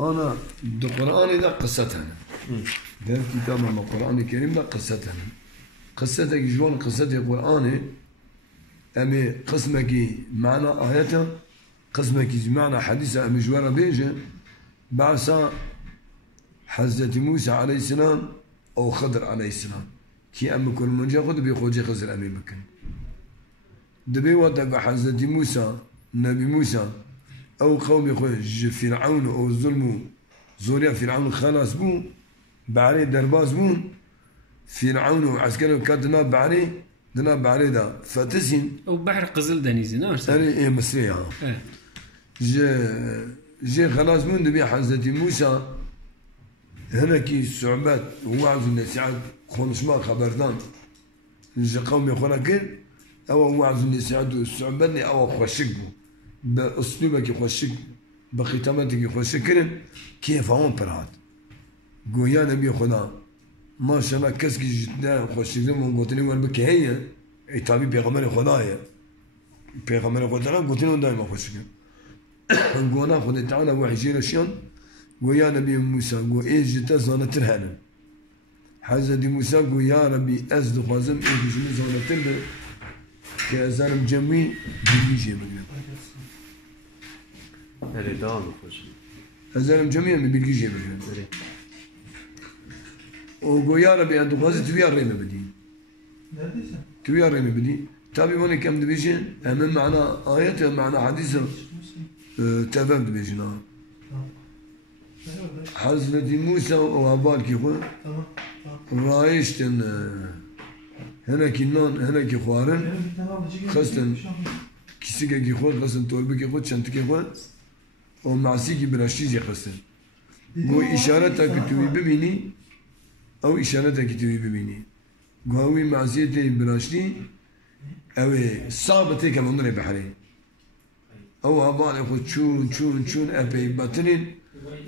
أنا القرآن ده قصتها ده الكتاب مع القرآن الكريم ده قصتها قصتك جوان قصتي القرآن أمي قسمك معنى آياتها قسمك معنى حديثة أمي جوارة بيجة بعث حضرت موسى عليه السلام أو خضر عليه السلام كي أمي كل من جا خد بيخوجي خزر أمي بكن دبي وقتك حضرت موسى نبي موسى أو قوم يخوج فرعون أو الظلم زوريا فرعون خلاص بون بعري درباز بون فرعون وعسكري كاتنا بعري دنا بعري دا فتسين أو بحر قزل دنيزي ناش أنا إيه مصري ها جي خلاص بون دبي حضرت موسى هنا كي الصعوبات وعظ النسيعات خونش ما خبردان جي قوم يخونا كل أو وعظ النسيعات والصعوبات أو خوشك بأسلوبك يخوشك بختاماتك يخوشك كيف هون برهات قويا نبي خدا ما شاء الله كسكي جدا خوشك من قلتني وين بك هي اي تابي بيغمر خدايا بيغمر خدا قلتني دائما خوشك قونا خدا تعالى وحجينا شيان قويا نبي موسى قو ايش جتا زانا ترهانا حضرت موسى قو يا ربي أزد خوازم ايش جتا زانا ترهانا كأزارم جميع بيجي مقلب هذا دام خوش أزارم جميع بيجي مقلب وقويا ربي أدو خوازي تويا ريمة بدي تويا ريمة بدي تابي ماني كم دبيجين أمام معنا آيات معنا حديثة تفهم دبيجنا حضرت موسى وعبال كي خو رايشتن هنا كنان هنا كي خوارن خستن كيسيكا كي خو خستن تولبي كي خو شنت كي خو ومعسي كي براشيزي خستن قو إشارتك توي ببيني أو إشارتك توي ببيني قوي معسيتي براشتي أو صابتي كمان بحري أو عبال خو شون أبي باتنين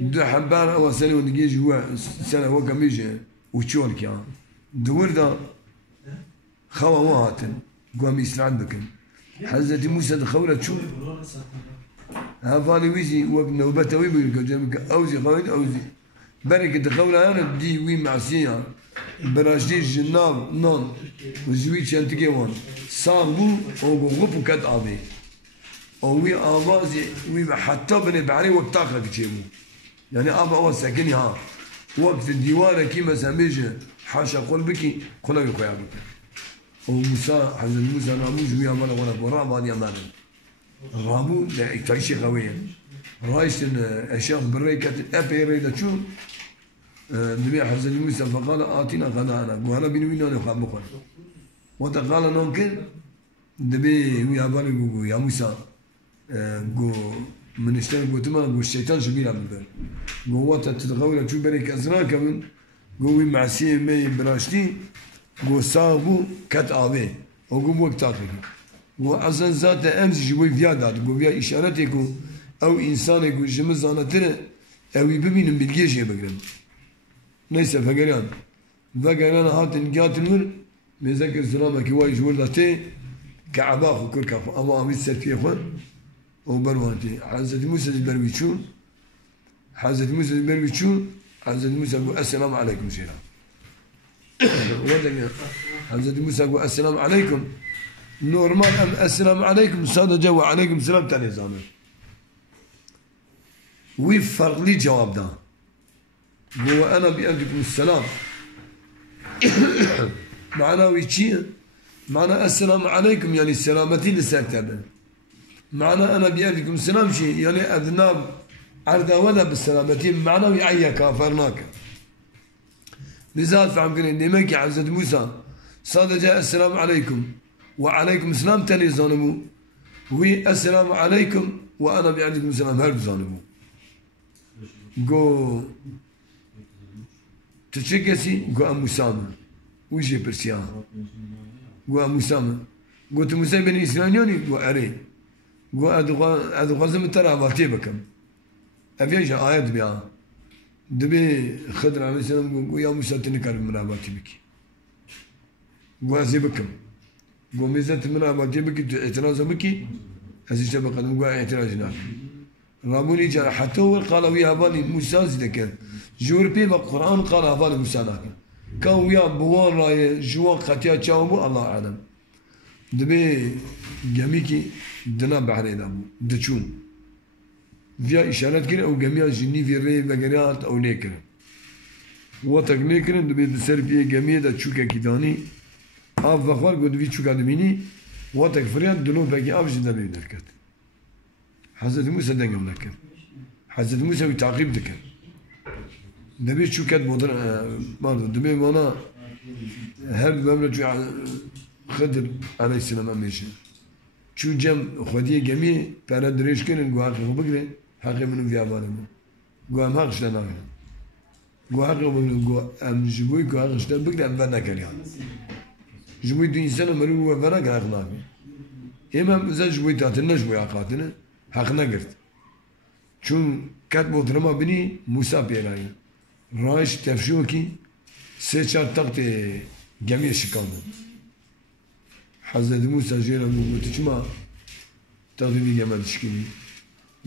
دو حبار أو سنة ونجيج هو سنة هو كميجي وشون كيان دور دا خوا واهاتن قام يسرعن بكن حضرت موسى دخولت شو هافالي ويزي وقت نوبته ويبقى جنبك أوزي خويت أوزي بركة دخولة أنا دي وي معسية براشدي جناب نون وزويت شنتكي وان صابو أو غوبو كات أبي أو وي آوازي وي حتى بني بعري وقت آخر كتشيبو يعني أبا أول ساكني ها وقت الديوانة كيما ساميجة حاشا قول بكي قلنا بخويا بك وموسى حضرت موسى راموج ويا مالا ولا برا بعد يا مالا رامو لا تعيشي قوية رايش أشياء بريكة أبي ريدا شو نبي حضرت موسى فقال آتينا غداءنا وأنا بنوينا نخاف مخن وتقال نونكل نبي ويا بالي يا موسى جو من اشتغل قلت ما قو الشيطان شبيل عبد البر قوة تتغول شو بريك أزراك من قوي معسيه مي براشتي قو صاغو كات آبي وقو وقت آخر قو أصلا ذات أمس جوي فيادات قو فيا إشارتك أو إنسانك جمز أنا ترى أو يبين بالجيش يبقرن نيسا فقران فقران هاتن قاتل مذكر سلامك واي جول ذاتي كعباخو كركافو أما أمي السلفية خون وبروانتي حضرت موسى البرويتشون حضرت موسى البرويتشون حضرت موسى يقول السلام عليكم سيرا حضرت موسى يقول السلام عليكم نورمال أم السلام عليكم صاد جوا عليكم السلام تاني زمان ويفرق لي جواب ده هو أنا بأديكم السلام معناه ويتشي معناه السلام عليكم يعني السلامتي لساتبه معنى أنا بيأتيكم السلام شيء يعني أذناب عرض ولا بالسلامتين معنى ويعيا كافرناك لذلك فهم كنا نمكي حضرت موسى صاد جاء السلام عليكم وعليكم السلام تاني ظالمو وي السلام عليكم وأنا بيأتيكم السلام هرب ظالمو قو تشكسي قو أم مسامة ويجي برسيان قو أم مسامة قلت موسى بن إسرائيل قو أري قو أدغازم ترى باتي بكم أفيش آيات بيا دبي خضر عليه السلام قو يا موسى تنكر من باتي بكي قو أزي بكم قو ميزات من باتي بكي اعتراض بكي أزي شبه قدم قو اعتراض ناك رابوني جرى حتى هو قال ويا بالي موسى زدك جور بي بالقرآن قال بالي موسى ناك كان ويا بوان راي جوا قتيا تشاوبو الله أعلم دبي جميكي دنا بحرين أبو دشون فيها إشارات كده أو جميع جني في الري بجريات أو نكرة واتق نكرة دبي بسر فيه جميع ده تشوكا كيداني أف بخار قد في تشوكا دميني واتق فريان دلو بقي أف جدا بيدركت حضرت موسى دنجم لكن حضرت موسى بتعقيب ذكر دبي تشوكا مدر برضه دبي وانا هل بمرج خضر عليه السلام أمشي شو جم خديه جميع فرد ريش كن جواه خو بقري حقي منو في عبارة جواه ما خش لنا جواه خو بقري جواه أم جبوي جواه خش لنا بقري أم بنا كريان جبوي دين سنة مرو وبنا كرخنا إمام إذا جبوي تاتنا جبوي عقاتنا حقنا قرت شون كاتبو درما بني موسى بيراي رايش تفشوكي سيشار تقت جميع شكانا حضرت موسى جينا من تجمع تغذي جمال تشكيلي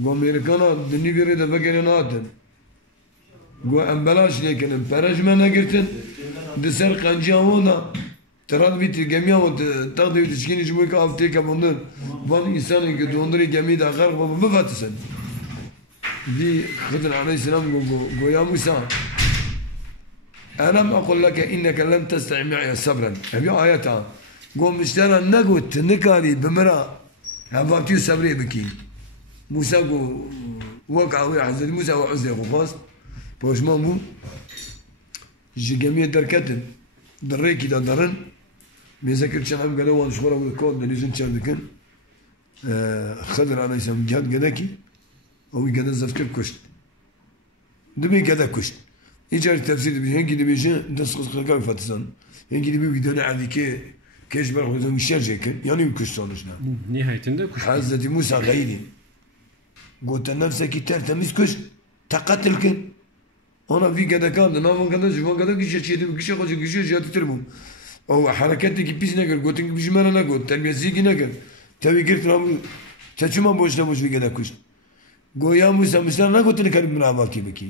قوم أمريكانا دني غير ده بقى ناتن قو أمبلاش لكن أمبراج ما نقرتن دسر قنجاونا ترى بيت الجميع وتغذي تشكيلي جموي كافتي كمندر بان إنسان كدوندري جميع آخر ما بفتسن دي خضر عليه السلام قو يا موسى ألم أقول لك إنك لن تستطيع معي صبرا هذه آياتها قوم اشترى نقوت نكالي بمرأة هفاكيو صبري بكي موسى قو وقع ويا حزن موسى وعزي خاص بوش مامو جي جميع دركتن دريكي دا درن ميذكر شنعم قالوا وان شغله والكود دليزن شردكن خضر على يسام جهاد قداكي او قدا زفكر كشت دبي قدا كشت يجري التفسير بيجي هنجي دبي جن دسقس قلقاوي فاتسان هنجي دبي بدنا عادي كيش برخو زم الشرجة يعني يكش صالحنا نهايتinde kuş. حضرت موسى غيري قلت نفسك تلتمس كش تقتل كن أنا في كذا كان نافن كذا شوفان كذا كيش شيء كيش خش كيش شيء تتربم أو حركاتك كيس نقدر قلت إنك بيش ما أنا نقول تربية زيك نقدر تبي كرت رام تشوما بوش نبوش في كذا كش قويا موسى مثلا نقول تنكر من عباكي بكي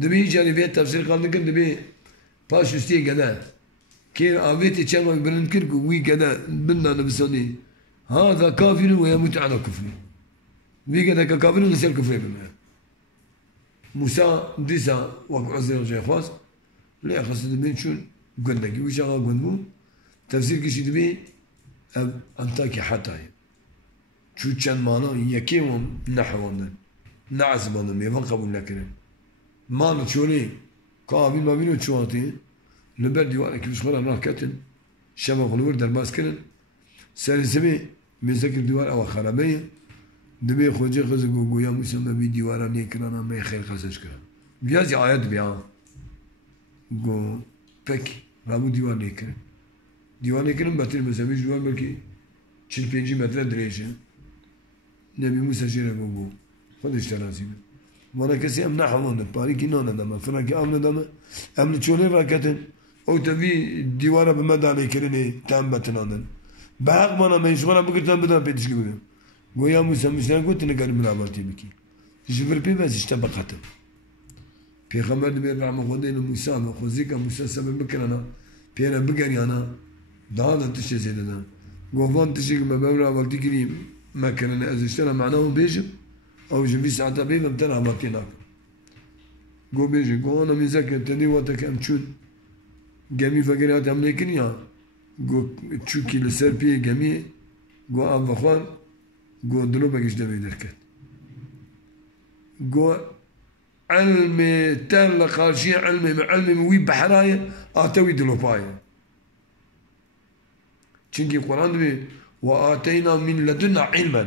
دبي جاني في تفسير قال لك دبي باش استي كذا كير عبيتي كما بننكرك وي كذا بنا نبسوني هذا كافر ويموت على كفره وي كذا كافر نسال كفر بما موسى ديسا وقع عزيز جاي خاص لا خاص دبين شون قلنا كي وش قال قلنا تفسير كيش دبي أنتاكي حتى شو كان مانا يكيم نحونا نعس مانا ميفان قبول لكن مانا شوني كافر ما بينو شواتي لبر ديوانك مش خلا راه كاتن شبه غلور درباس كنن سالسمي مذكر ديوان او خرابيه دبي خوجي خزق ويا مسمى بي ديوان نيكرانا ما خير خسش كرا بيازي آيات بيان جو بك رابو ديوان نيكرن ديوان نيكرن باتر مسمى جوان بلكي 45 متر دريشه نبي موسى جيرا جو خدش ترازيم وانا كسي امنح هون باري كينونا دما فراكي امن دما امن تشولي راكتن او تبي ديوانه بمدى عليك كرني تام بتنادن باق مانا ما يشغل بقتن بدنا بيدش كبير ويا موسى مثلا قلت نقدر من عملتي بكي جبر بي بس اشتبقت في خمر دبي رحمه خدين موسى خوزيك موسى سبب بكرنا بينا بقري انا دانا تشي زيدنا قوفان تشي ما بمرا عملتي كري ما كان ازشتنا معناه بيجب او جنبي ساعتها بين متنا عملتيناك قو بيجي قو انا مذاكر تاني وقتك ام تشون جميع فقرات عملي كنيا قو تشوكي لسر بيه جميع قو اب بخوان قو دلو بقيش دبي دركت قو علمي تال قارشي علمي وي بحراية اتوي دلو باية چونكي القرآن دبي وآتينا من لدنا علما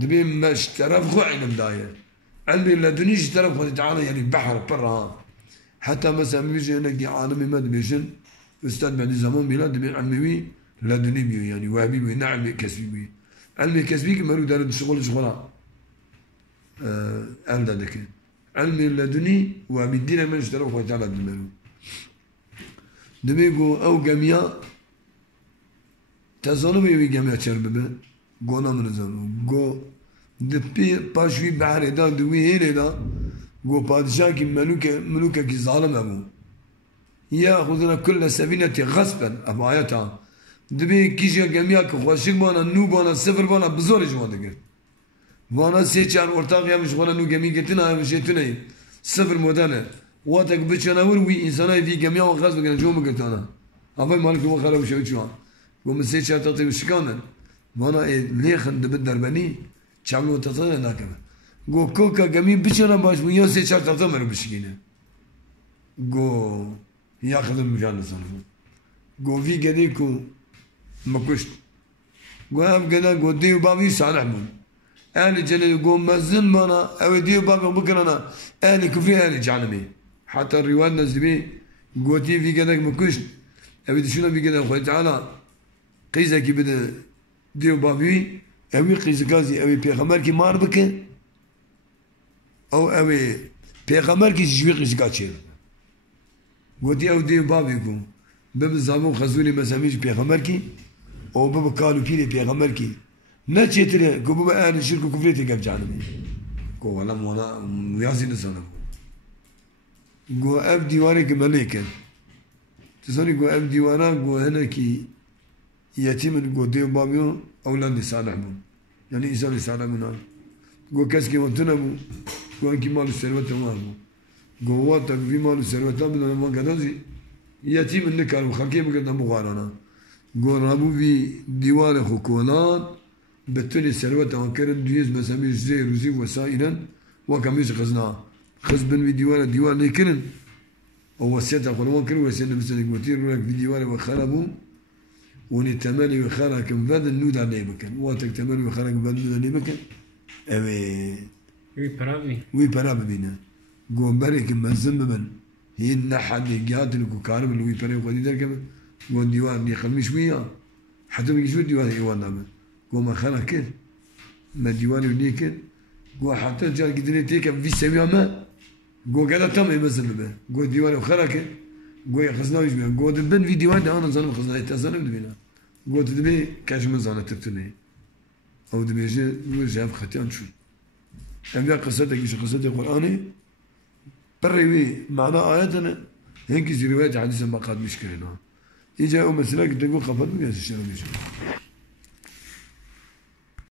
دبي ما اشترف خو علم داير علمي لدني اشترف خو تعالى يعني بحر برا حتى مثلا بيجي هناك عالمي ما دبيشن استاذ بعد زمان بلاد دبي علمي لدني بيو يعني وهبي بيو نعم كسبي بيو علمي كسبي كمالو دار شغلها عند ذاك علمي لدني وهبي الدين ما اشترف خو تعالى دمرو دبي جو او جميع تزانو بيو جميع شربه قونا من زانو جو دبي باشوي بحر دا دوي هيري دا قو بادشاه كي ملوكا كي ظالم أبو ياخذون كل سفينة غصبا أبو آياتها دبي كيشيا جميع كخواشك بانا نو بانا صفر بانا بزور جوان دقر بانا سي چار ورتاق يا مش بانا نو جميع كتنا يا مش يتناي صفر مودانا واتك بتشانا وي إنسانا في جميع غصب كان جوم كتانا أما مالك هو خلاص وشو شوان ومن سي چار تعطي وشكانا بانا ليه خند بالدربني شاملو تطلع ناكمه قو كوكا جميع بتشانا باش ويا سي چار تعطي مرو بشكينه قو ياخذ المجال صرفه قو في قديكو مكشت قو هم قدا قو ديو بابي صالح من أهل جنة قو مزن مانا أو ديو بابي بكرنا أهل كفري أهل جعلمي حتى الرواية نزلبي قو تي في قدا مكشت أو تشونا في قدا أخوة تعالى قيزة كي بدا ديو بابي أو قيزة كازي أو بيغمار كي مار بك أو بيغمار كي تجوي قيزة كاتشير ودي او دي بابيكو باب الزامو خزوني مساميش بيغمر كي او باب قالوا كي بيغمر كي نتشتري كو باب اهل الشرك كفريتي قف جانبي كو ولا مولا ياسين السنة كو اب ديواني كمليكا تصوني كو اب ديوانا كو هنا كي يتيم كو ديو بابيو اولاد صالح بو يعني انسان صالح من كو كاسكي وانتنا بو كو انكي مالو السلوات ومالو قواتك في مال السلوات من ما كذا يتيم النكال وخكيم كنا مغارنا قول رابو في ديوان خكولات بتوني السلوات وكرد ديز مسامير زي روزي وسائلا وكميش خزنا خزبن في ديوان لكن هو السيد أقول ما كانوا يسند مثلا كوتير لك في ديوان وخربوا ونتمنى وخرا كم بعد النود عليه بكن واتك تمنى وخرا كم بعد النود عليه بكن وي برابي بينا قوم بريك من زمن هي النحل جهات الكوكارب اللي يبريك ودي ذلك قوم ديوان يخلمي شوية حتى بيجي شوية ديوان يوان نعمل قوم خلا كل ما ديوان ونيك قوم حتى جال قدرني تيك في سويها ما قوم قال تم يمزل به قوم ديوان وخلا كل قوم خزنا ويجمع قوم دبن في ديوان ده أنا زانو خزنا يتزانو دبينا قوم تدبي كاش من زانو تبتني أو دبيجي قوم جاب ختيان شو أبي قصتك إيش قصتك القرآني بريوي معنى آياتنا هيك رواية حديث ما قاد مشكلة إجا أم مسلاك تقول قفل بيها الشيء